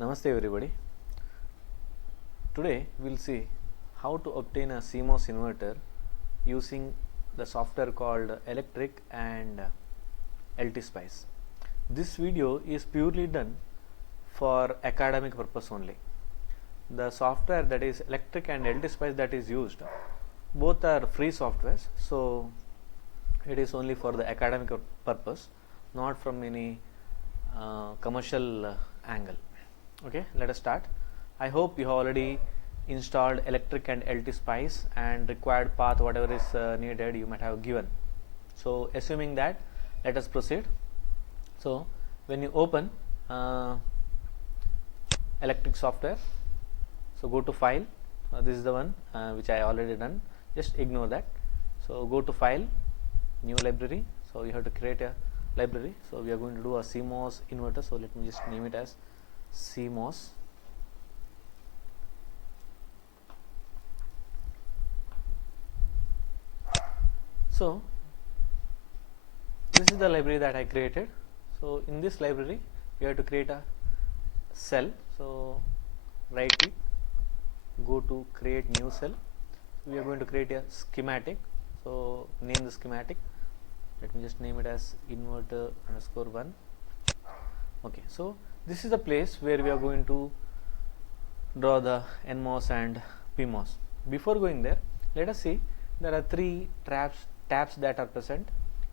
Namaste everybody. Today we will see how to obtain a CMOS inverter using the software called Electric and LTSpice. This video is purely done for academic purpose only. The software that is Electric and LTSpice that is used, both are free softwares, so it is only for the academic purpose, not from any commercial angle. Okay, let us start. I hope you have already installed Electric and LTSpice and required path whatever is needed you might have given. So assuming that, let us proceed. So when you open Electric software, so go to file, this is the one which I already done, just ignore that. So go to file, new library, so you have to create a library. So we are going to do a CMOS inverter, so let me just name it as CMOS. So this is the library that I created. So in this library we have to create a cell. So right click, go to create new cell. We are going to create a schematic. So name the schematic. Let me just name it as inverter underscore 1. Okay, so this is the place where we are going to draw the NMOS and PMOS. Before going there, let us see there are three tabs that are present: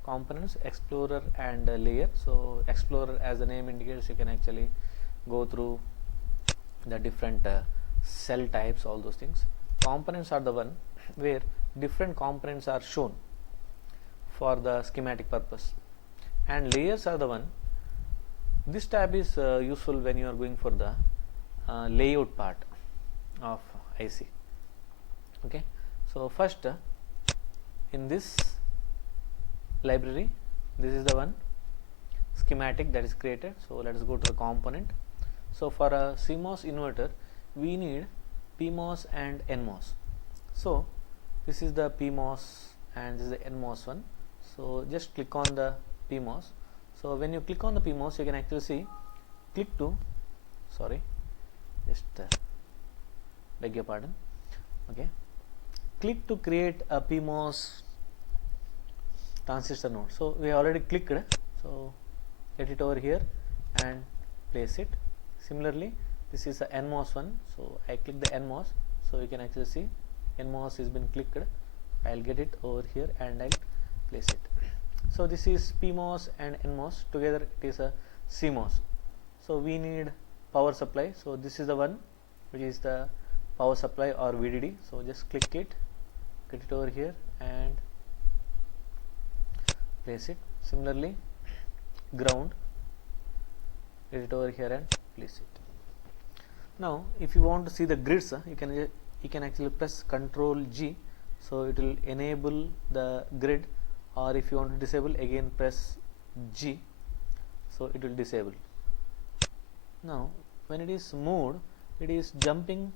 components, explorer and layer. So explorer, as the name indicates, you can actually go through the different cell types, all those things. Components are the one where different components are shown for the schematic purpose, and layers are the one. This tab is useful when you are going for the layout part of IC. Okay, so first in this library, this is the one schematic that is created. So let us go to the component. So for a CMOS inverter we need PMOS and NMOS. So this is the PMOS and this is the NMOS one. So just click on the PMOS. So when you click on the PMOS, you can actually see, click to, beg your pardon, okay, click to create a PMOS transistor node. So we already clicked, so get it over here and place it. Similarly, this is a NMOS one, so I click the NMOS, so you can actually see NMOS has been clicked. I'll get it over here and I'll place it. So this is PMOS and NMOS, together it is a CMOS. So we need power supply, so this is the one which is the power supply or VDD. So just click it, get it over here and place it. Similarly, ground, get it over here and place it. Now if you want to see the grids, you can actually press Ctrl G, so it will enable the grid, or if you want to disable, again press G, so it will disable. Now when it is moved, it is jumping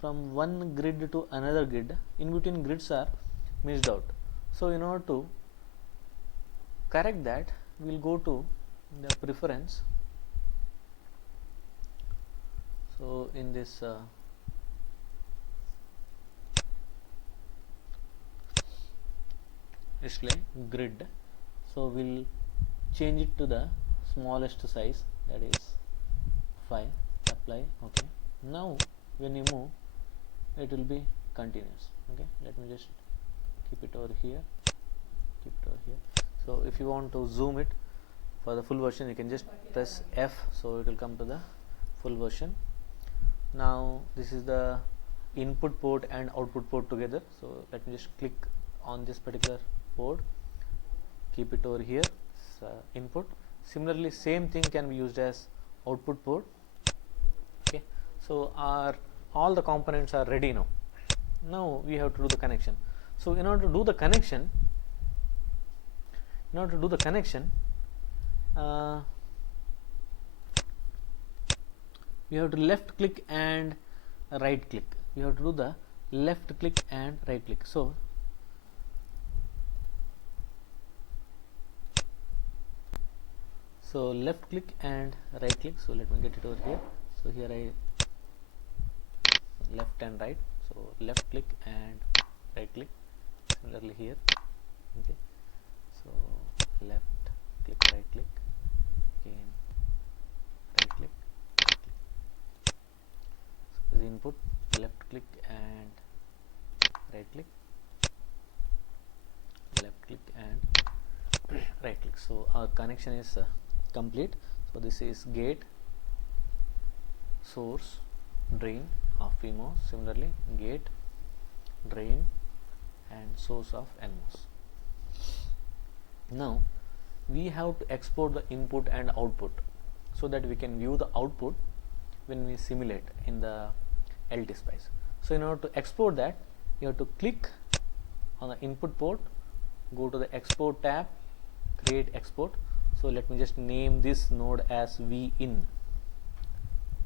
from one grid to another grid. In between grids are missed out. So in order to correct that, we will go to the preference. So in this display grid, so we'll change it to the smallest size, that is 5. Apply. Okay, now when you move, it will be continuous. Okay, let me just keep it over here, keep it over here. So if you want to zoom it for the full version, you can just press F, so it will come to the full version. Now this is the input port and output port together, so let me just click on this particular port, keep it over here, input. Similarly, same thing can be used as output port. Okay, so all the components are ready now. Now we have to do the connection. So in order to do the connection, you have to left click and right click. You have to do the left click and right click. So So left click and right click. So let me get it over here. So here I left and right. So left click and right click. Similarly here. Okay. So left click, right click, again right click, right click. So the input, left click and right click, left click and right click. So our connection is complete. So this is gate, source, drain of PMOS. Similarly gate, drain and source of NMOS. Now we have to export the input and output so that we can view the output when we simulate in the LTSpice. So in order to export that, you have to click on the input port, go to the export tab, create export. So let me just name this node as VIN.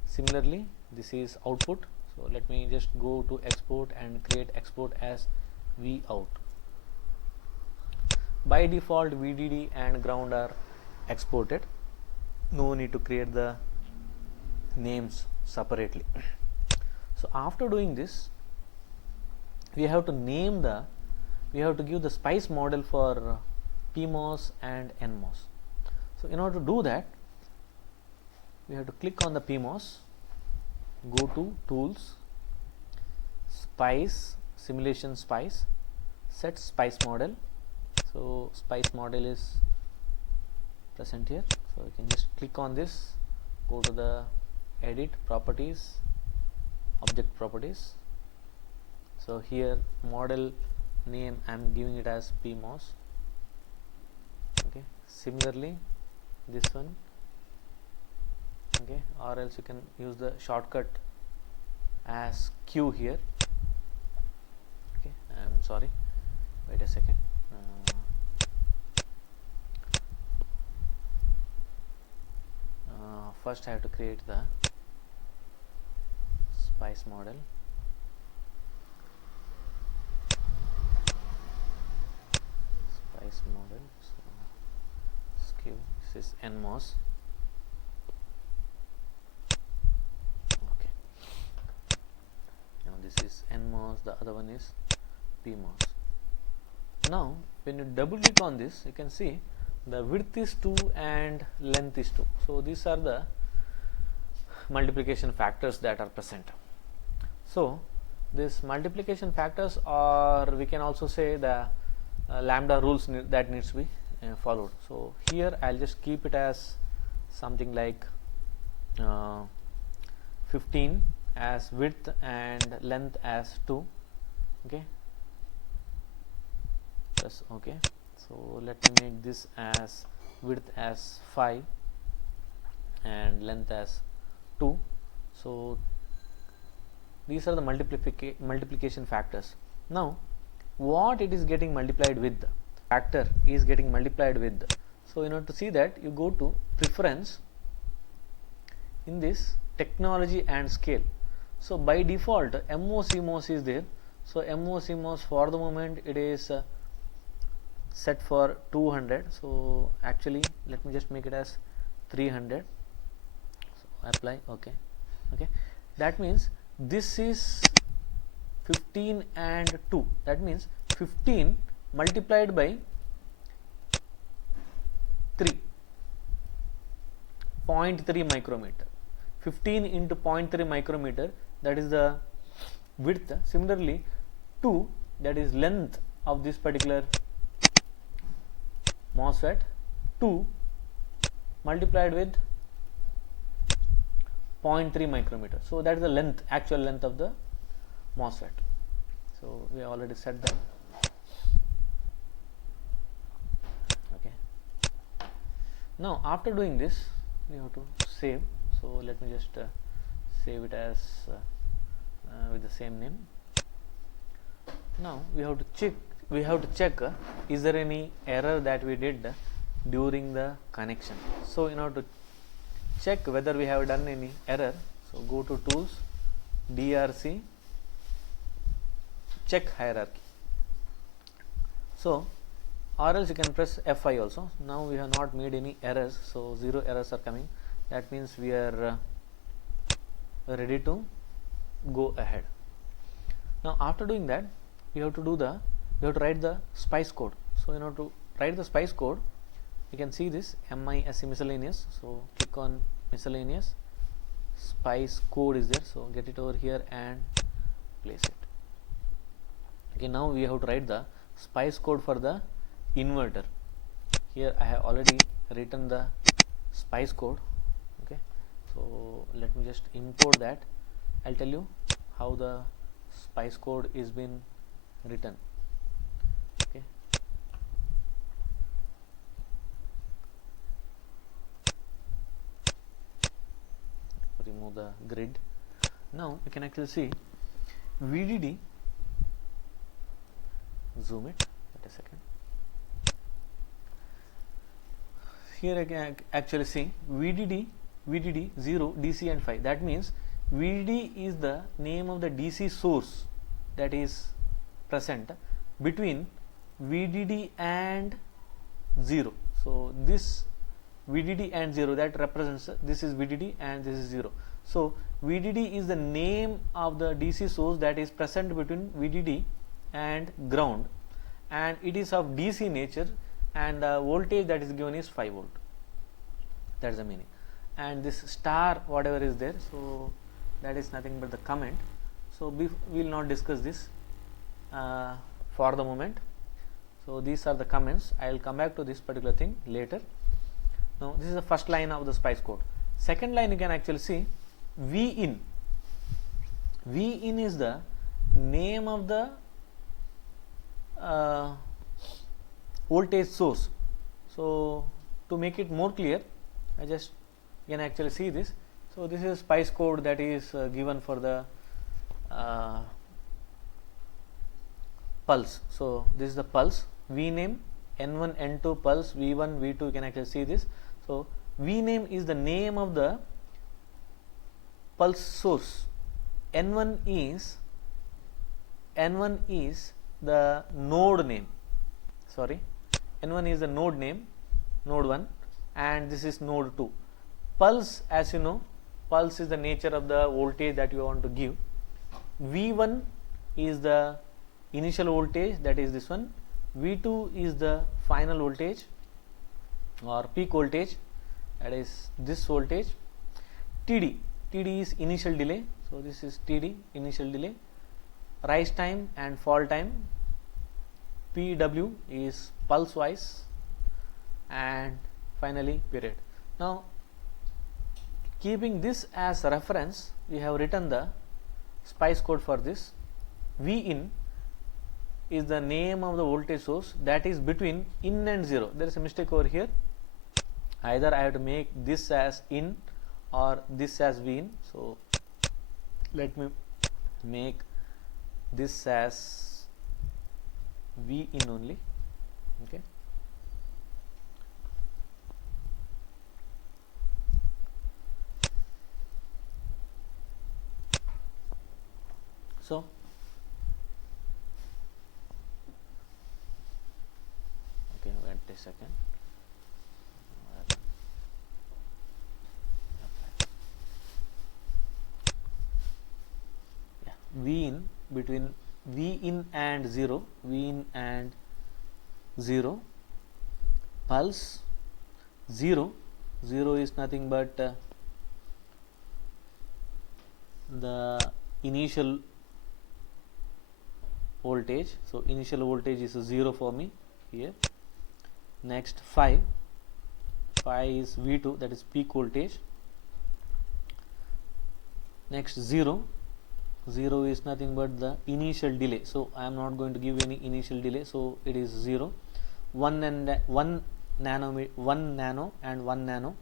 Similarly this is output. So let me just go to export and create export as VOUT. By default VDD and ground are exported. No need to create the names separately. So after doing this, we have to give the spice model for PMOS and NMOS. So in order to do that, we have to click on the PMOS, go to tools, spice, simulation spice, set spice model. So spice model is present here. So you can just click on this, go to the edit, properties, object properties. So here model name I am giving it as PMOS. Okay. Similarly this one. Okay. Or else you can use the shortcut as Q here. Okay. I am sorry. Wait a second. First I have to create the spice model. Spice model. So SKU, this is NMOS. Okay. Now this is NMOS, the other one is PMOS. Now when you double click on this, you can see the width is 2 and length is 2. So these are the multiplication factors that are present. So this multiplication factors, or we can also say the lambda rules that needs to be followed. So here I'll just keep it as something like 15 as width and length as 2. Okay. Press OK. So let me make this as width as 5 and length as 2. So these are the multiplication factors. Now what it is getting multiplied with, factor is getting multiplied with. So in order to see that, you go to preference, in this technology and scale. So by default MOCMOS is there. So MOCMOS for the moment it is set for 200. So actually let me just make it as 300. So apply. Okay. Okay. That means this is 15 and 2. That means 15 multiplied by 3, 0.3 micrometer. 15 into 0.3 micrometer, that is the width. Similarly 2, that is length of this particular MOSFET. 2 multiplied with 0.3 micrometer. So that is the length, actual length of the MOSFET. So we have already said that. Okay. Now after doing this, we have to save. So let me just save it as with the same name. Now we have to check. Is there any error that we did during the connection. So in order to check whether we have done any error, so go to tools, DRC, check hierarchy. So or else you can press F5 also. Now we have not made any errors, so 0 errors are coming. That means we are ready to go ahead. Now after doing that, we have to write the spice code. So in order to write the spice code, you can see this MISC miscellaneous. So click on miscellaneous, spice code is there, so get it over here and place it. Okay, now we have to write the spice code for the inverter. Here I have already written the spice code. Okay, so let me just import that. I'll tell you how the spice code is been written. Okay, remove the grid. Now you can actually see VDD, zoom it, wait a second. Here I can actually see VDD 0, DC and 5. That means VDD is the name of the DC source that is present between VDD and 0. So this VDD and 0, that represents, this is VDD and this is 0. So VDD is the name of the DC source that is present between VDD and ground, and it is of DC nature, and the voltage that is given is 5 volt. That is the meaning. And this star whatever is there, so that is nothing but the comment. So we will not discuss this for the moment. So these are the comments. I will come back to this particular thing later. Now this is the first line of the spice code. Second line, you can actually see VIN. VIN is the name of the voltage source. So to make it more clear, I just can actually see this. So this is spice code that is given for the pulse. So this is the pulse, V name, N1, N2 pulse, V1, V2, you can actually see this. So V name is the name of the pulse source. N1 is the node name. Sorry, N1 is the node name, node 1, and this is node 2. Pulse, as you know, pulse is the nature of the voltage that you want to give. V1 is the initial voltage, that is this one. V2 is the final voltage or peak voltage, that is this voltage. TD is initial delay, so this is TD, initial delay. Rise time and fall time. PW is pulse wise, and finally period. Now keeping this as a reference, we have written the spice code for this. VIN is the name of the voltage source that is between in and 0. There is a mistake over here. Either I have to make this as in or this as VIN. So let me make this as VIN only. Okay. So okay, wait a second. Yeah, VIN between VIN and 0, VIN and 0, pulse 0 is nothing but the initial voltage. So initial voltage is 0 for me here. Next 5 is V2, that is peak voltage. Next 0 is nothing but the initial delay. So I am not going to give any initial delay, so it is 0. 1 nano and 1 nano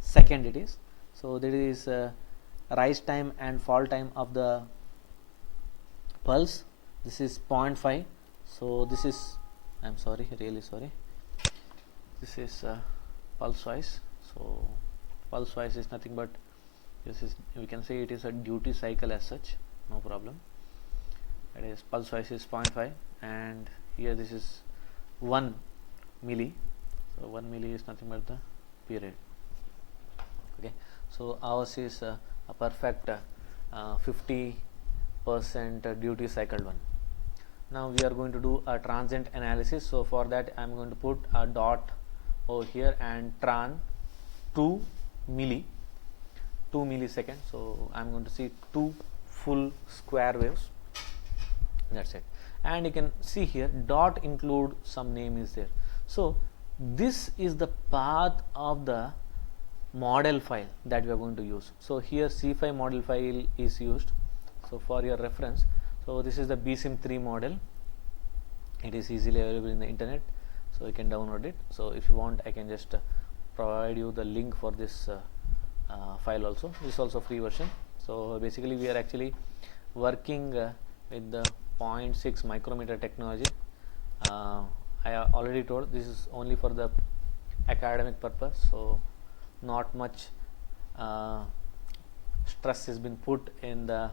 second it is. So that is rise time and fall time of the pulse. This is 0.5. So this is, I am sorry, really sorry, this is pulse wise. So pulse wise is nothing but, this is, we can say it is a duty cycle as such, no problem. That is pulse wise is 0.5, and here this is 1 milli. So 1 milli is nothing but the period. Okay, so ours is a perfect 50% duty cycle one. Now we are going to do a transient analysis. So for that I am going to put a dot over here and tran 2 millisecond. So I am going to see 2 full square waves. That's it. And you can see here dot include some name is there. So this is the path of the model file that we are going to use. So here C5 model file is used. So for your reference, so this is the BSIM3 model. It is easily available in the internet, so you can download it. So if you want, I can just provide you the link for this file also. This is also free version. So basically we are actually working with the 0.6 micrometer technology. I already told this is only for the academic purpose, so not much stress has been put in the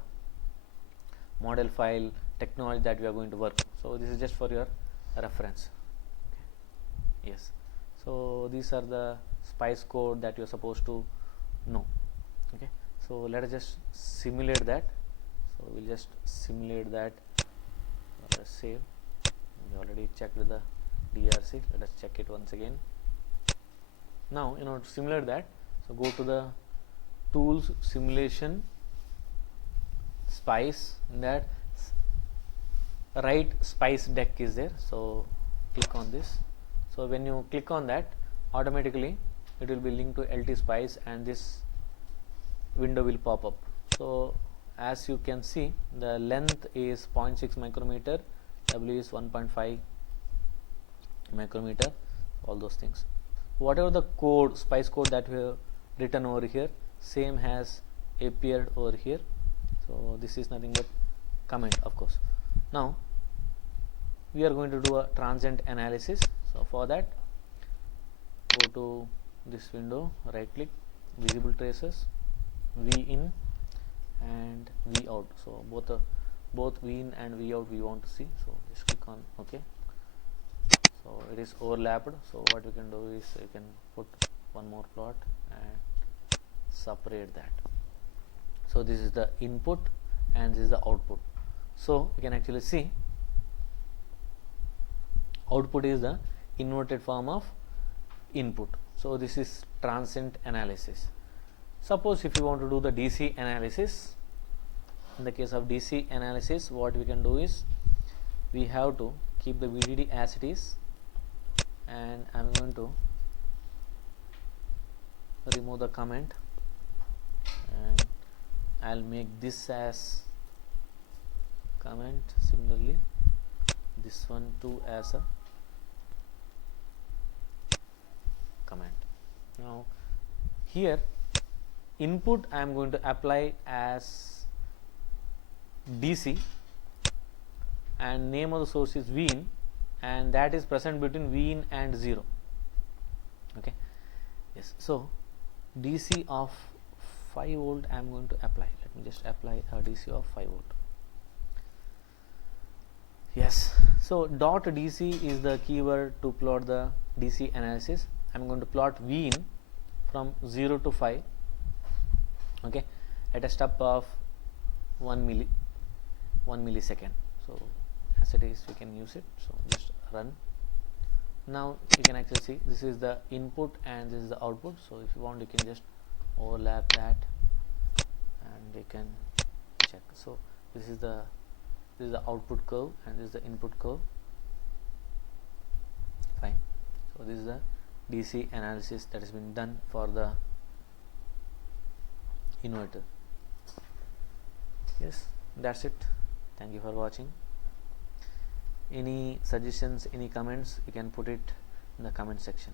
model file technology that we are going to work. So this is just for your reference. Okay. Yes, so these are the spice code that you are supposed to know. Okay, so let us just simulate that. So we'll just simulate that. Let us save. We already checked with the DRC. Let us check it once again. Now in order to simulate that, so go to the tools, simulation, spice. In that right spice deck is there, so click on this. So when you click on that, automatically it will be linked to LT spice and this window will pop up. So as you can see, the length is 0.6 micrometer, W is 1.5 micrometer, all those things. Whatever the code, spice code that we have written over here, same has appeared over here. So this is nothing but comment, of course. Now we are going to do a transient analysis. So for that, go to this window, right click, visible traces, V in and V out. So both V in and V out we want to see. So just click on OK. So it is overlapped. So what you can do is you can put one more plot and separate that. So this is the input and this is the output. So you can actually see output is the inverted form of input. So this is transient analysis. Suppose if you want to do the DC analysis, in the case of DC analysis, what we can do is we have to keep the VDD as it is, and I am going to remove the comment and I'll make this as comment. Similarly, this one too as a comment. Now here input I am going to apply as DC and name of the source is V in, and that is present between V in and 0. Okay. Yes. So DC of 5 volt I am going to apply. Let me just apply a DC of 5 volt. Yes. So dot DC is the keyword to plot the DC analysis. I am going to plot V in from 0 to 5. Okay, at a step of 1 millisecond. So as it is, we can use it. So just run. Now you can actually see this is the input and this is the output. So if you want, you can just overlap that and you can check. So this is the output curve and this is the input curve. Fine. So this is the DC analysis that has been done for the inverter. Yes, that's it. Thank you for watching. Any suggestions, any comments, you can put it in the comment section.